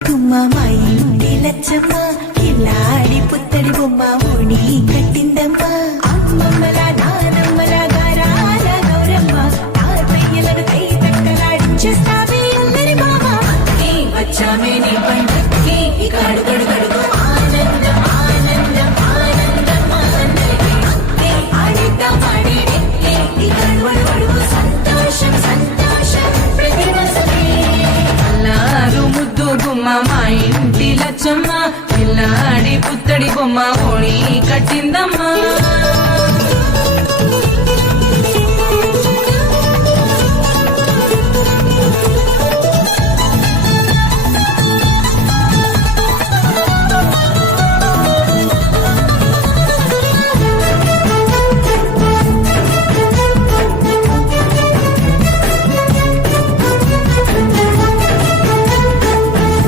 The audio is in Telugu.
మా ఇంటి లచ్చమ్మ కిల్లాడి పుత్తడి బొమ్మ ఓణి కట్టిందమ్మా అమ్మమ్మల నానమ్మల గారాల గౌరమ్మ తాతయ్యలను కై తట్టలాడించేస్తావే అందరి బామ వచ్చామే నీ పండక్కి ఇక అడుగడుగడుగు ఆనందం ఆనందం ఆనందం అందరికీ ఆడిద్దాం ఆడేడే ఇక అడుగడుగు సంతోషం సంతోషం ప్రతి వసమే అల్లారు ముద్దు గుమ్మ మా ఇంటి లచ్చమ్మ పిల్లాడి పుత్తడి బొమ్మ ఓణి కట్టిందమ్మా